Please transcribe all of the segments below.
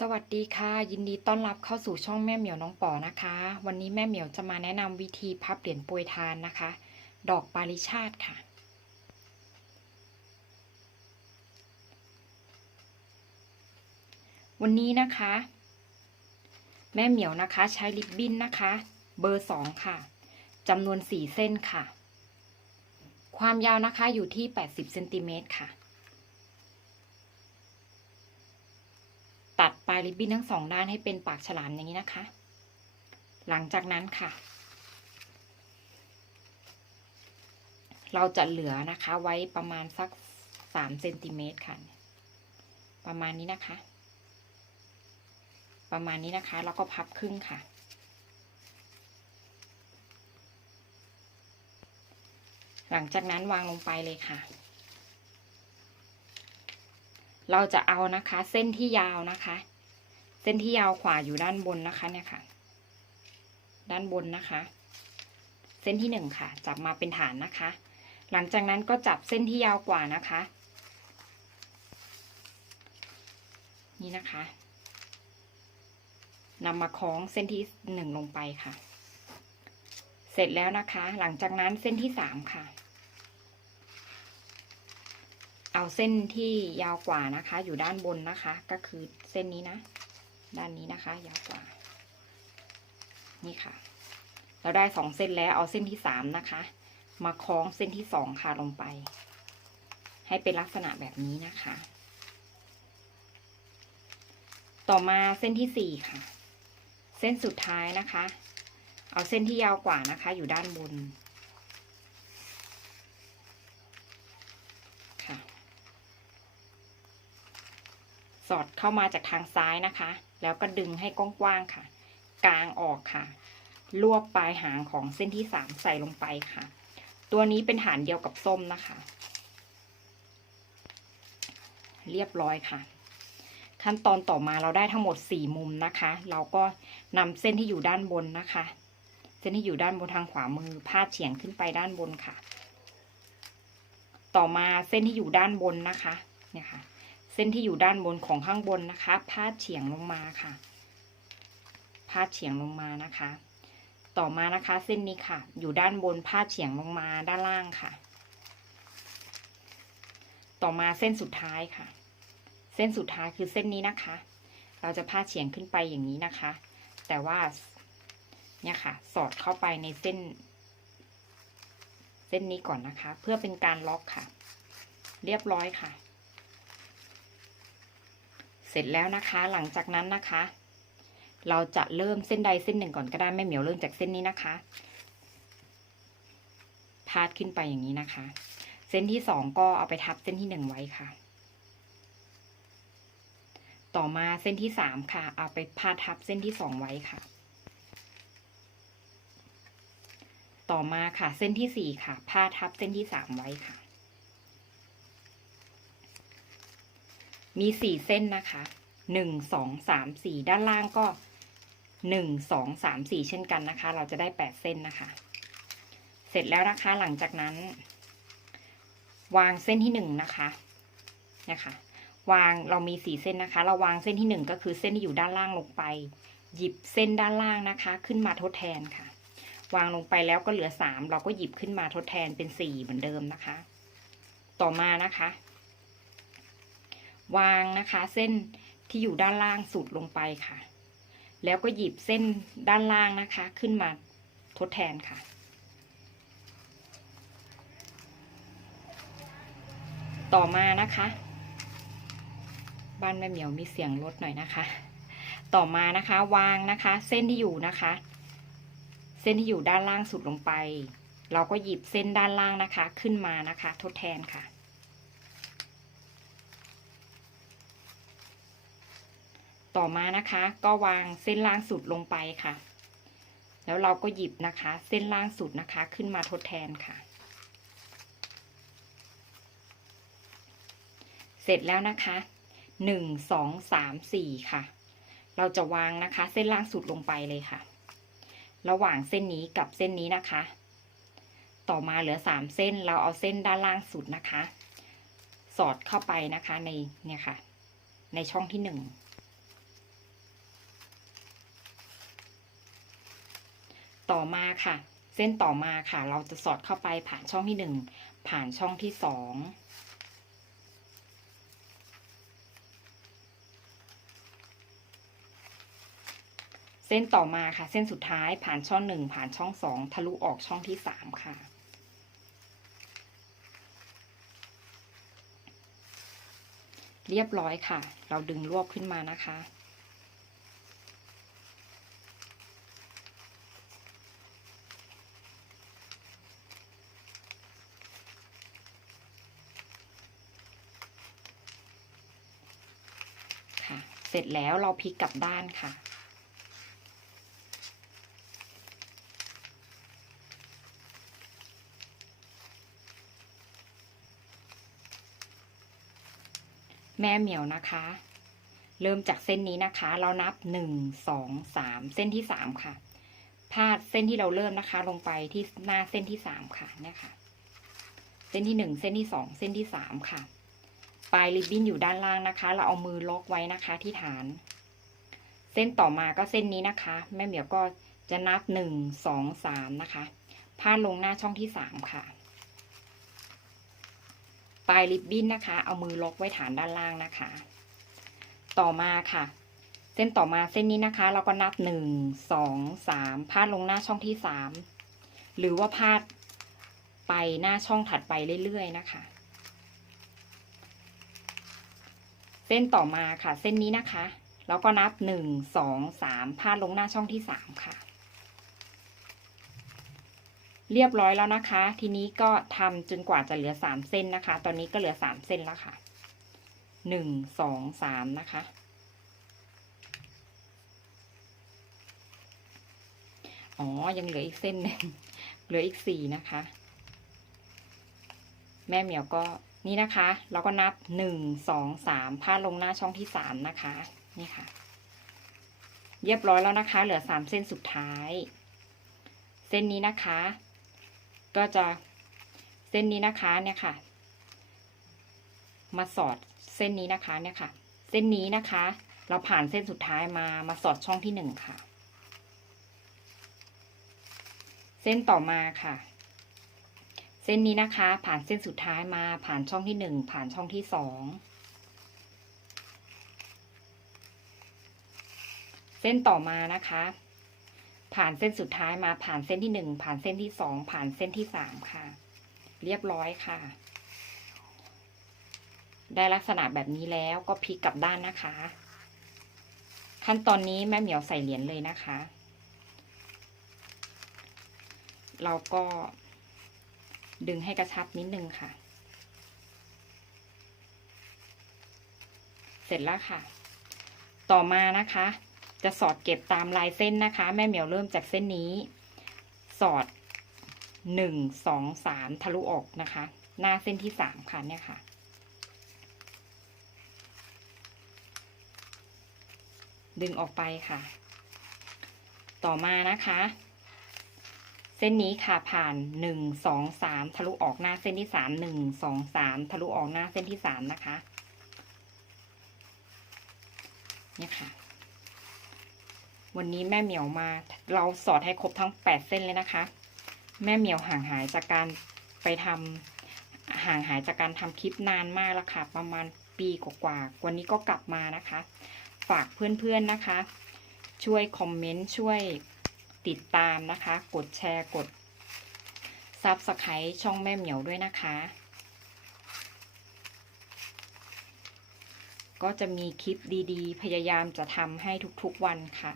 สวัสดีค่ะ ยินดีต้อนรับเข้าสู่ช่องแม่เหมียวน้องป๋อนะคะ วันนี้แม่เหมียวจะมาแนะนำวิธีพับเหรียญปรยทานนะคะ ดอกปาริชาติค่ะ วันนี้นะคะ แม่เหมียวนะคะใช้ลิปบิ้นนะคะ เบอร์สองค่ะจำนวนสี่เส้นค่ะ ความยาวนะคะอยู่ที่ 80เซนติเมตรค่ะ ตัดปลายริบบิ้นทั้งสองด้านให้เป็นปากฉลามอย่างนี้นะคะ หลังจากนั้นค่ะ เราจะเหลือนะคะไว้ประมาณสักสามเซนติเมตรค่ะ ประมาณนี้นะคะ ประมาณนี้นะคะ แล้วก็พับครึ่งค่ะ หลังจากนั้นวางลงไปเลยค่ะ เราจะเอานะคะ เส้นที่ยาวนะคะ เส้นที่ยาวขวาอยู่ด้านบนนะคะเนี่ยค่ะ ด้านบนนะคะ เส้นที่หนึ่งค่ะ จับมาเป็นฐานนะคะ หลังจากนั้นก็จับเส้นที่ยาวกว่านะคะ นี่นะคะนำมาคล้องเส้นที่หนึ่งลงไปค่ะ เสร็จแล้วนะคะ หลังจากนั้นเส้นที่สามค่ะ เอาเส้นที่ยาวกว่านะคะ อยู่ด้านบนนะคะ ก็คือเส้นนี้นะ ด้านนี้นะคะ ยาวกว่า นี่ค่ะ เราได้สองเส้นแล้วเอาเส้นที่สามนะคะ มาคล้องเส้นที่สองค่ะลงไป ให้เป็นลักษณะแบบนี้นะคะ ต่อมาเส้นที่สี่ค่ะ เส้นสุดท้ายนะคะ เอาเส้นที่ยาวกว่านะคะ อยู่ด้านบน สอดเข้ามาจากทางซ้ายนะคะ แล้วก็ดึงให้กว้างๆค่ะ กลางออกค่ะ รวบปลายหางของเส้นที่สามใส่ลงไปค่ะ ตัวนี้เป็นฐานเดียวกับส้มนะคะ เรียบร้อยค่ะ ขั้นตอนต่อมาเราได้ทั้งหมดสี่มุมนะคะ เราก็นำเส้นที่อยู่ด้านบนนะคะ เส้นที่อยู่ด้านบนทางขวามือพาดเฉียงขึ้นไปด้านบนค่ะ ต่อมาเส้นที่อยู่ด้านบนนะคะ เนี่ยค่ะ เส้นที่อยู่ด้านบนของข้างบนนะคะ พาดเฉียงลงมาค่ะ พาดเฉียงลงมานะคะ ต่อมานะคะเส้นนี้ค่ะ อยู่ด้านบนพาดเฉียงลงมาด้านล่างค่ะ ต่อมาเส้นสุดท้ายค่ะ เส้นสุดท้ายคือเส้นนี้นะคะ เราจะพาดเฉียงขึ้นไปอย่างนี้นะคะ แต่ว่าเนี่ยค่ะ สอดเข้าไปในเส้น เส้นนี้ก่อนนะคะ เพื่อเป็นการล็อกค่ะ เรียบร้อยค่ะ เสร็จแล้วนะคะ หลังจากนั้นนะคะ เราจะเริ่มเส้นใดเส้นหนึ่งก่อนก็ได้แม่เหมียวเริ่มจากเส้นนี้นะคะ พาดขึ้นไปอย่างนี้นะคะ เส้นที่สองก็เอาไปทับเส้นที่หนึ่งไว้ค่ะ ต่อมาเส้นที่สามค่ะ เอาไปพาดทับเส้นที่สองไว้ค่ะ ต่อมาค่ะเส้นที่สี่ค่ะ พาดทับเส้นที่สามไว้ค่ะ มีสี่เส้นนะคะหนึ่งสองสามสี่ด้านล่างก็หนึ่งสองสามสี่เช่นกันนะคะ เราจะได้แปดเส้นนะคะ เสร็จแล้วนะคะหลังจากนั้น วางเส้นที่หนึ่งนะคะนะคะ วางเรามีสี่เส้นนะคะ เราวางเส้นที่หนึ่งก็คือเส้นที่อยู่ด้านล่างลงไป หยิบเส้นด้านล่างนะคะ ขึ้นมาทดแทนค่ะ วางลงไปแล้วก็เหลือสามเราก็หยิบขึ้นมาทดแทนเป็นสี่เหมือนเดิมนะคะ ต่อมานะคะ วางนะคะ เส้นที่อยู่ด้านล่างสุดลงไปค่ะ แล้วก็หยิบเส้นด้านล่างนะคะ ขึ้นมาทดแทนค่ะ ต่อมานะคะ บ้านแม่เหมียวมีเสียงรถหน่อยนะคะ ต่อมานะคะวางนะคะ เส้นที่อยู่นะคะ เส้นที่อยู่ด้านล่างสุดลงไป เราก็หยิบเส้นด้านล่างนะคะ ขึ้นมานะคะ ทดแทนค่ะ ต่อมานะคะ ก็วางเส้นล่างสุดลงไปค่ะ แล้วเราก็หยิบนะคะ เส้นล่างสุดนะคะ ขึ้นมาทดแทนค่ะ เสร็จแล้วนะคะหนึ่งสองสามสี่ค่ะ เราจะวางนะคะ เส้นล่างสุดลงไปเลยค่ะ ระหว่างเส้นนี้กับเส้นนี้นะคะ ต่อมาเหลือสามเส้นเราเอาเส้นด้านล่างสุดนะคะ สอดเข้าไปนะคะในเนี่ยค่ะ ในช่องที่หนึ่ง ต่อมาค่ะ เส้นต่อมาค่ะ เราจะสอดเข้าไปผ่านช่องที่หนึ่งผ่านช่องที่สองเส้นต่อมาค่ะ เส้นสุดท้ายผ่านช่องหนึ่งผ่านช่องสองทะลุออกช่องที่สามค่ะเรียบร้อยค่ะ เราดึงรวบขึ้นมานะคะ ค่ะ เสร็จแล้วเราพลิกกลับด้านค่ะ แม่เหมียวนะคะ เริ่มจากเส้นนี้นะคะ เรานับหนึ่งสองสามเส้นที่สามค่ะ พาดเส้นที่เราเริ่มนะคะ ลงไปที่หน้าเส้นที่สามค่ะเนี่ยค่ะ เส้นที่หนึ่งเส้นที่สองเส้นที่สามค่ะ ปลายริบบิ้นอยู่ด้านล่างนะคะ เราเอามือล็อกไว้นะคะที่ฐาน เส้นต่อมาก็เส้นนี้นะคะ แม่เหมียวก็จะนับหนึ่งสองสามนะคะ พาดลงหน้าช่องที่สามค่ะ ปลายริบบิ้นนะคะ เอามือล็อกไว้ฐานด้านล่างนะคะ ต่อมาค่ะ เส้นต่อมาเส้นนี้นะคะ เราก็นับหนึ่งสองสามพาดลงหน้าช่องที่สามหรือว่าพาดไปหน้าช่องถัดไปเรื่อยๆนะคะ เส้นต่อมาค่ะ เส้นนี้นะคะเราก็นับหนึ่งสองสามพาดลงหน้าช่องที่สามค่ะ เรียบร้อยแล้วนะคะ ทีนี้ก็ทำจนกว่าจะเหลือสามเส้นนะคะ ตอนนี้ก็เหลือสามเส้นแล้วค่ะหนึ่งสองสามนะคะอ๋อ ยังเหลืออีกเส้นหนึ่งเหลืออีกสี่นะคะ แม่เหมียวก็ นี่นะคะ เราก็นับหนึ่งสองสามพาดลงหน้าช่องที่สามนะคะ นี่ค่ะ เรียบร้อยแล้วนะคะ เหลือสามเส้นสุดท้าย เส้นนี้นะคะ ก็จะเส้นนี้นะคะเนี่ยค่ะ มาสอดเส้นนี้นะคะเนี่ยค่ะ เส้นนี้นะคะ เราผ่านเส้นสุดท้ายมามาสอดช่องที่หนึ่งค่ะ เส้นต่อมาค่ะ เส้นนี้นะคะ ผ่านเส้นสุดท้ายมาผ่านช่องที่หนึ่งผ่านช่องที่สองเส้นต่อมานะคะ ผ่านเส้นสุดท้ายมาผ่านเส้นที่หนึ่งผ่านเส้นที่สองผ่านเส้นที่สามค่ะ เรียบร้อยค่ะ ได้ลักษณะแบบนี้แล้วก็พลิกกลับด้านนะคะ ขั้นตอนนี้แม่เหมียวใส่เหรียญเลยนะคะ เราก็ ดึงให้กระชับนิดนึงค่ะ เสร็จแล้วค่ะ ต่อมานะคะ จะสอดเก็บตามลายเส้นนะคะ แม่เหมียวเริ่มจากเส้นนี้ สอดหนึ่งสองสามทะลุออกนะคะ หน้าเส้นที่สามค่ะเนี่ยค่ะดึงออกไปค่ะ ต่อมานะคะ ส้นนี้ค่ะผ่านหนึ่งสองสามทะลุออกหน้าเส้นที่สามหนึ่งสองสามทะลุออกหน้าเส้นที่สามนะคะเนี่ยค่ะ วันนี้แม่เหมียวมาเราสอดให้ครบทั้งแปดเส้นเลยนะคะ แม่เหมียวห่างหายจากการไปทำห่างหายจากการทำคลิปนานมากแล้วค่ะ ประมาณปีกว่าๆวันนี้ก็กลับมานะคะ ฝากเพื่อนๆนะคะ ช่วยคอมเมนต์ช่วย ติดตามนะคะ กดแชร์กดซับสไครต์ช่องแม่เหมียวด้วยนะคะ ก็จะมีคลิปดีๆ พยายามจะทำให้ทุกๆวันค่ะ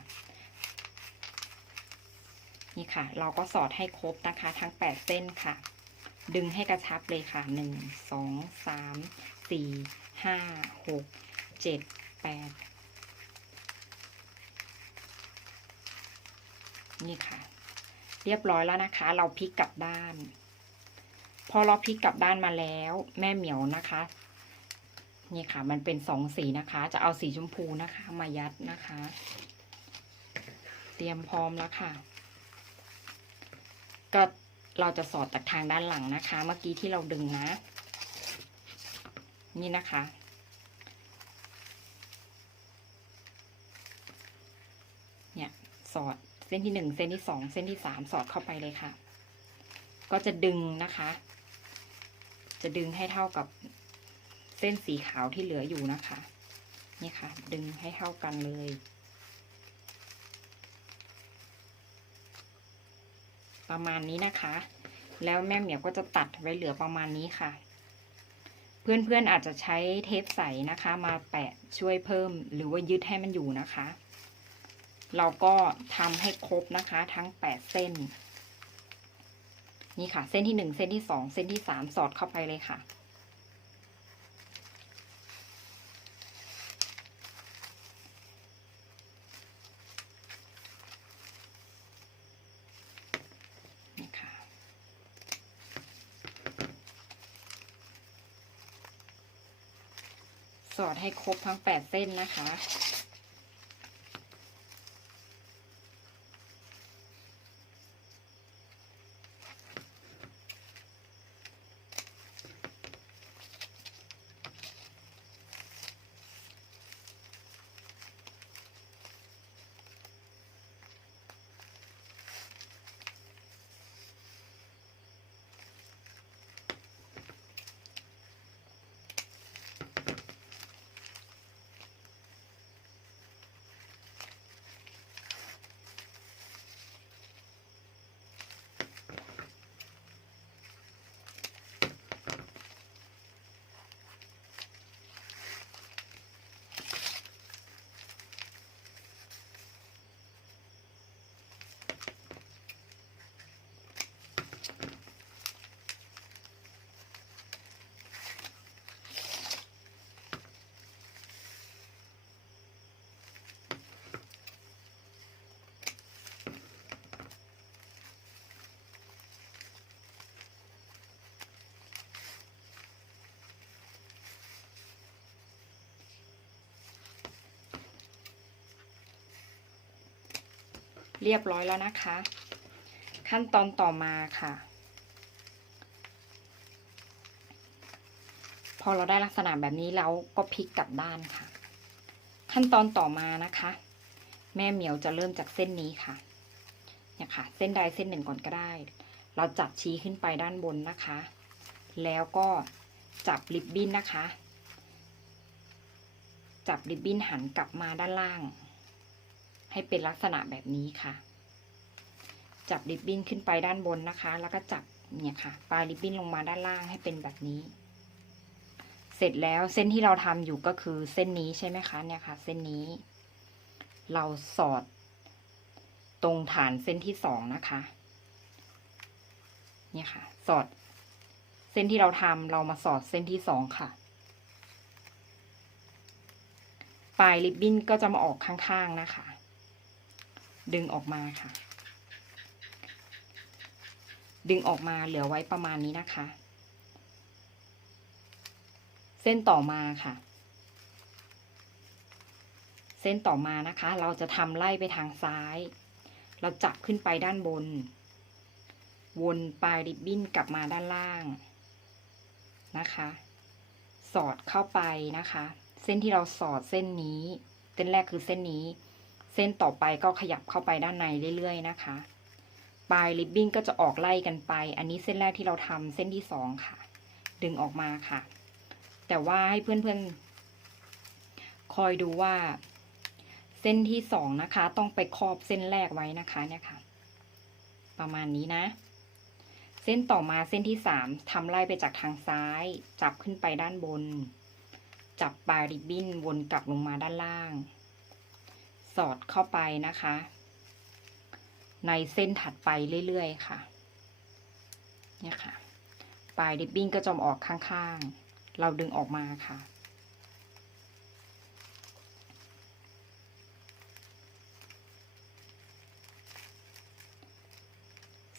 นี่ค่ะ เราก็สอดให้ครบนะคะ ทั้ง 8 เส้นค่ะ ดึงให้กระชับเลยค่ะ 1 2 3 4 5 6 7 8 นี่ค่ะ เรียบร้อยแล้วนะคะ เราพลิกกลับด้าน พอเราพลิกกลับด้านมาแล้ว แม่เหมียวนะคะ นี่ค่ะ มันเป็นสองสีนะคะ จะเอาสีชมพูนะคะ มายัดนะคะ เตรียมพร้อมแล้วค่ะ ก็เราจะสอดจากทางด้านหลังนะคะ เมื่อกี้ที่เราดึงนะ นี่นะคะเนี่ยสอด เส้นที่หนึ่งเส้นที่สองเส้นที่สามสอดเข้าไปเลยค่ะ ก็จะดึงนะคะ จะดึงให้เท่ากับเส้นสีขาวที่เหลืออยู่นะคะ นี่ค่ะ ดึงให้เท่ากันเลยประมาณนี้นะคะ แล้วแม่เหมียวก็จะตัดไว้เหลือประมาณนี้ค่ะ เพื่อนๆอาจจะใช้เทปใสนะคะ มาแปะช่วยเพิ่มหรือว่ายึดให้มันอยู่นะคะ เราก็ทำให้ครบนะคะ ทั้งแปดเส้น นี่ค่ะ เส้นที่หนึ่งเส้นที่สองเส้นที่สามสอดเข้าไปเลยค่ะ นี่ค่ะ สอดให้ครบทั้งแปดเส้นนะคะ เรียบร้อยแล้วนะคะ ขั้นตอนต่อมาค่ะ พอเราได้ลักษณะแบบนี้แล้วก็พลิกกลับด้านค่ะ ขั้นตอนต่อมานะคะ แม่เหมียวจะเริ่มจากเส้นนี้ค่ะเนี่ยค่ะ เส้นใดเส้นหนึ่งก่อนก็ได้ เราจับชี้ขึ้นไปด้านบนนะคะ แล้วก็จับริบบิ้นนะคะ จับริบบิ้นหันกลับมาด้านล่าง ให้เป็นลักษณะแบบนี้ค่ะ จับริบบิ้นขึ้นไปด้านบนนะคะ แล้วก็จับเนี่ยค่ะ ปลายริบบิ้นลงมาด้านล่างให้เป็นแบบนี้ เสร็จแล้วเส้นที่เราทำอยู่ก็คือเส้นนี้ใช่ไหมคะเนี่ยค่ะ เส้นนี้ เราสอด ตรงฐานเส้นที่สองนะคะ เนี่ยค่ะ สอด เส้นที่เราทำเรามาสอดเส้นที่สองค่ะปลายริบบิ้นก็จะมาออกข้างๆนะคะ ดึงออกมาค่ะ ดึงออกมาเหลือไว้ประมาณนี้นะคะ เส้นต่อมาค่ะ เส้นต่อมานะคะ เราจะทำไล่ไปทางซ้าย เราจับขึ้นไปด้านบน วนปลายริบบิ้นกลับมาด้านล่างนะคะ สอดเข้าไปนะคะ เส้นที่เราสอดเส้นนี้ เส้นแรกคือเส้นนี้ ส้นต่อไปก็ขยับเข้าไปด้านในเรื่อยๆนะคะปลายริบบิ้นก็จะออกไล่กันไป อันนี้เส้นแรกที่เราทำเส้นที่สองค่ะ ดึงออกมาค่ะ แต่ว่าให้เพื่อนๆ คอยดูว่า เส้นที่สองนะคะ ต้องไปครอบเส้นแรกไว้นะคะเนี่ยค่ะ ประมาณนี้นะ เส้นต่อมาเส้นที่สามทำไล่ไปจากทางซ้าย จับขึ้นไปด้านบน จับปลายริบบิ้นวนกลับลงมาด้านล่าง สอดเข้าไปนะคะ ในเส้นถัดไปเรื่อยๆค่ะเนี่ยค่ะ ปลายริบบิ้นก็จะออกข้างๆ เราดึงออกมาค่ะ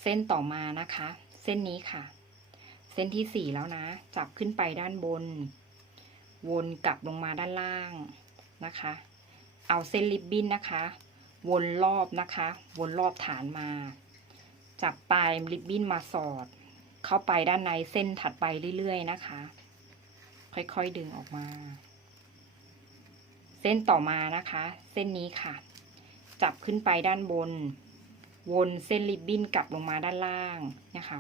เส้นต่อมานะคะ เส้นนี้ค่ะ เส้นที่สี่แล้วนะ จับขึ้นไปด้านบน วนกลับลงมาด้านล่างนะคะ เอาเส้นริบบิ้นนะคะ วนรอบนะคะ วนรอบฐานมา จับปลายริบบิ้นมาสอด เข้าไปด้านในเส้นถัดไปเรื่อยๆนะคะ ค่อยๆดึงออกมา เส้นต่อมานะคะ เส้นนี้ค่ะ จับขึ้นไปด้านบน วนเส้นริบบิ้นกลับลงมาด้านล่างนี่ยค่ะ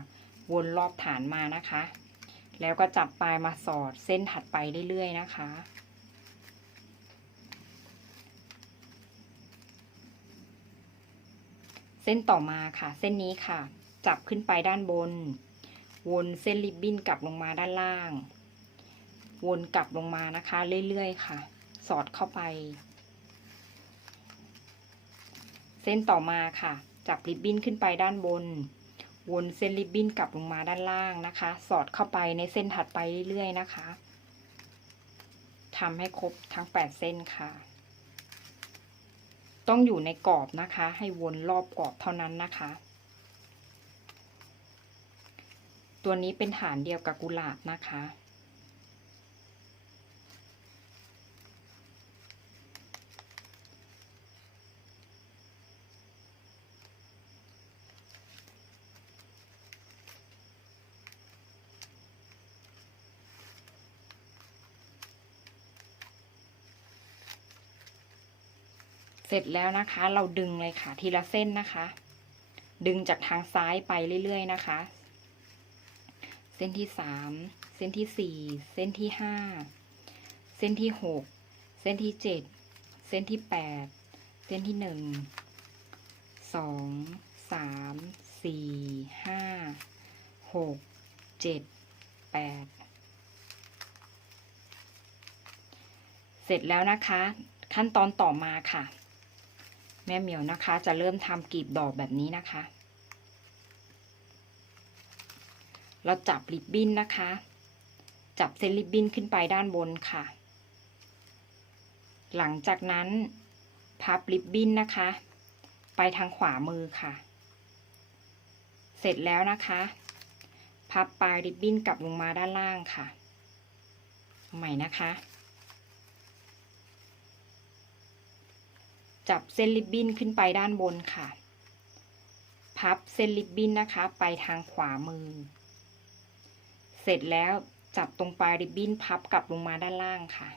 วนรอบฐานมานะคะ แล้วก็จับปลายมาสอดเส้นถัดไปเรื่อยๆนะคะ ส้นต่อมาค่ะ เส้นนี้ค่ะ จับขึ้นไปด้านบน วนเส้นริบบิ้นกลับลงมาด้านล่าง วนกลับลงมานะคะ เรื่อยๆค่ะ สอดเข้าไป เส้นต่อมาค่ะ จับริบบิ้นขึ้นไปด้านบน วนเส้นริบบิ้นกลับลงมาด้านล่างนะคะ สอดเข้าไปในเส้นถัดไปเรื่อยๆนะคะทำให้ครบทั้ง 8 เส้นค่ะ ต้องอยู่ในกรอบนะคะ ให้วนรอบกรอบเท่านั้นนะคะ ตัวนี้เป็นฐานเดียวกับกุหลาบนะคะ เสร็จแล้วนะคะ เราดึงเลยค่ะ ทีละเส้นนะคะ ดึงจากทางซ้ายไปเรื่อยๆนะคะ เส้นที่สามเส้นที่สี่เส้นที่ห้าเส้นที่หกเส้นที่เจ็ดเส้นที่แปดเส้นที่หนึ่งสองสามสี่ห้าหกเจ็ดแปดเสร็จแล้วนะคะ ขั้นตอนต่อมาค่ะ แม่เหมียวนะคะ จะเริ่มทำกลีบดอกแบบนี้นะคะ เราจับริบบิ้นนะคะ จับเส้นริบบิ้นขึ้นไปด้านบนค่ะ หลังจากนั้นพับริบบิ้นนะคะ ไปทางขวามือค่ะ เสร็จแล้วนะคะ พับปลายริบบิ้นกลับลงมาด้านล่างค่ะ ใหม่นะคะ จับเส้นริบบิ้นขึ้นไปด้านบนค่ะ พับเส้นริบบิ้นนะคะ ไปทางขวามือ เสร็จแล้วจับตรงปลายริบบิ้นพับกลับลงมาด้านล่างค่ะ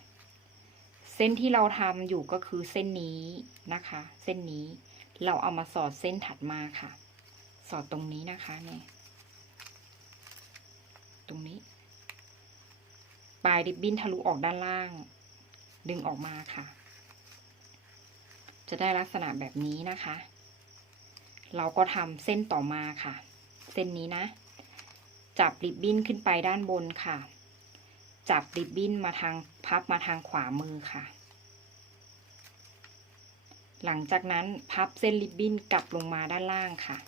เส้นที่เราทำอยู่ก็คือเส้นนี้นะคะ เส้นนี้เราเอามาสอดเส้นถัดมาค่ะ สอดตรงนี้นะคะเนี่ยตรงนี้ ปลายริบบิ้นทะลุออกด้านล่าง ดึงออกมาค่ะ จะได้ลักษณะแบบนี้นะคะ เราก็ทำเส้นต่อมาค่ะ เส้นนี้นะ จับริบบิ้นขึ้นไปด้านบนค่ะ จับริบบิ้นมาทางพับมาทางขวามือค่ะ หลังจากนั้นพับเส้นริบบิ้นกลับลงมาด้านล่างค่ะ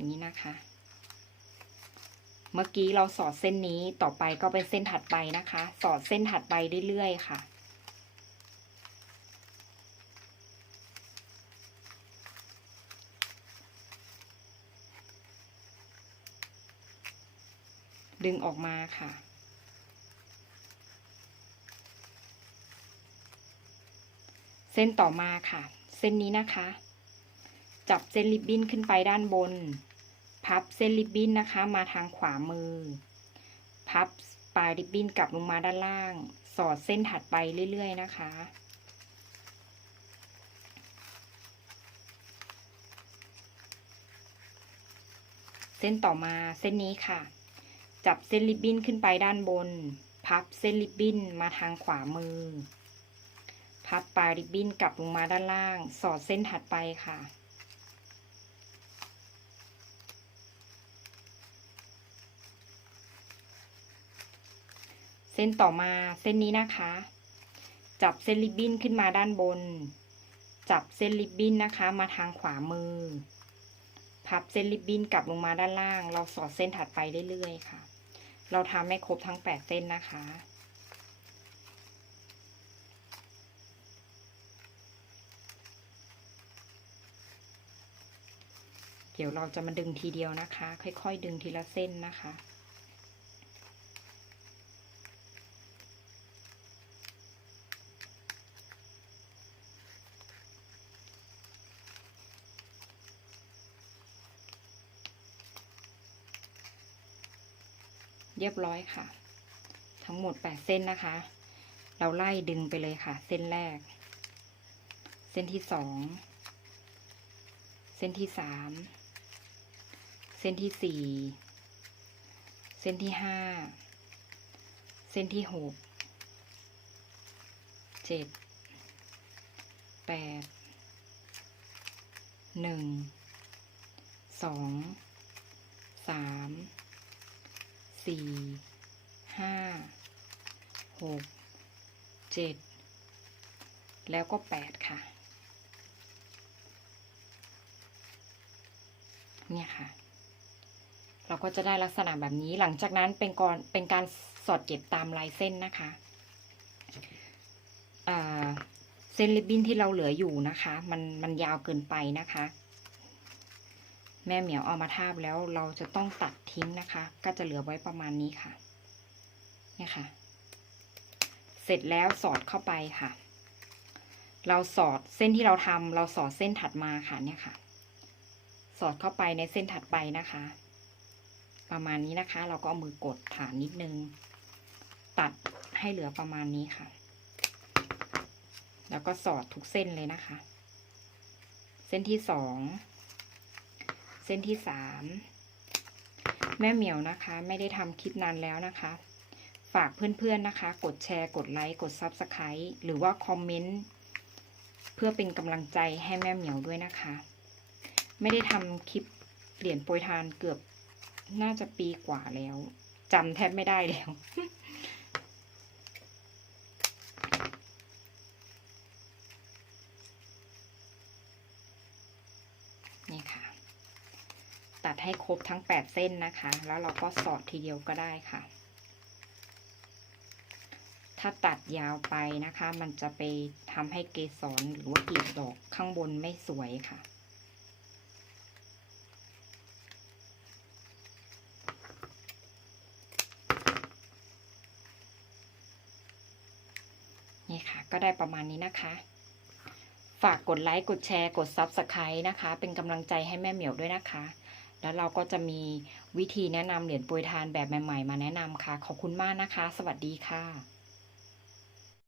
นี้นะคะ เมื่อกี้เราสอดเส้นนี้ต่อไปก็เป็นเส้นถัดไปนะคะ สอดเส้นถัดไปเรื่อยๆค่ะ ดึงออกมาค่ะ เส้นต่อมาค่ะ เส้นนี้นะคะ จับเส้นริบบิ้นขึ้นไปด้านบน พับเส้นริบบิ้นนะคะมาทางขวามือ พับปลายริบบิ้นกลับลงมาด้านล่าง สอดเส้นถัดไปเรื่อยๆนะคะเส้นต่อมาเส้นนี้ค่ะ จับเส้นริบบิ้นขึ้นไปด้านบน พับเส้นริบบิ้นมาทางขวามือ พับปลายริบบิ้นกลับลงมาด้านล่าง สอดเส้นถัดไปค่ะ เส้นต่อมาเส้นนี้นะคะ จับเส้นริบบิ้นขึ้นมาด้านบน จับเส้นริบบิ้นนะคะมาทางขวามือพับเส้นริบบิ้นกลับลงมาด้านล่าง เราสอดเส้นถัดไปเรื่อยๆค่ะ เราทำให้ครบทั้ง8เส้นนะคะ เดี๋ยวเราจะมาดึงทีเดียวนะคะ ค่อยๆ ดึงทีละเส้นนะคะ เรียบร้อยค่ะ ทั้งหมด8เส้นนะคะ เราไล่ดึงไปเลยค่ะ เส้นแรก เส้นที่สอง เส้นที่สาม เส้นที่สี่ เส้นที่ห้า เส้นที่หก เจ็ด แปด หนึ่ง สอง สาม สี่ห้าหกเจ็ดแล้วก็แปดค่ะ เนี่ยค่ะ เราก็จะได้ลักษณะแบบนี้หลังจากนั้นเป็นกรเป็นการสอดเก็บตามลายเส้นนะคะเส้นริบบิ้นที่เราเหลืออยู่นะคะ มันมันยาวเกินไปนะคะ แม่เหมียวเอามาทาบแล้วเราจะต้องตัดทิ้งนะคะ ก็จะเหลือไว้ประมาณนี้ค่ะเนี่ยค่ะ เสร็จแล้วสอดเข้าไปค่ะ เราสอดเส้นที่เราทำเราสอดเส้นถัดมาค่ะเนี่ยค่ะ สอดเข้าไปในเส้นถัดไปนะคะ ประมาณนี้นะคะ เราก็เอามือกดฐานนิดนึง ตัดให้เหลือประมาณนี้ค่ะ แล้วก็สอดทุกเส้นเลยนะคะ เส้นที่สอง เส้นที่สามแม่เหมียวนะคะ ไม่ได้ทำคลิปนานแล้วนะคะ ฝากเพื่อนๆนะคะ กดแชร์กดไลค์กด Subscribe หรือว่าคอมเมนต์เพื่อเป็นกำลังใจให้แม่เหมียวด้วยนะคะ ไม่ได้ทำคลิปเหรียญโปรยทานเกือบน่าจะปีกว่าแล้วจำแทบไม่ได้แล้ว นี่ค่ะ ตัดให้ครบทั้ง 8 เส้นนะคะ แล้วเราก็สอดทีเดียวก็ได้ค่ะ ถ้าตัดยาวไปนะคะ มันจะไปทำให้เกสรหรือว่ากลีบดอกข้างบนไม่สวยค่ะนี่ค่ะ ก็ได้ประมาณนี้นะคะ ฝากกดไลค์ กดแชร์ กด Subscribe นะคะ เป็นกำลังใจให้แม่เหมียวด้วยนะคะ แล้วเราก็จะมีวิธีแนะนำเหรียญโปรยทานแบบใหม่ๆ มาแนะนำค่ะ ขอบคุณมากนะคะ สวัสดีค่ะ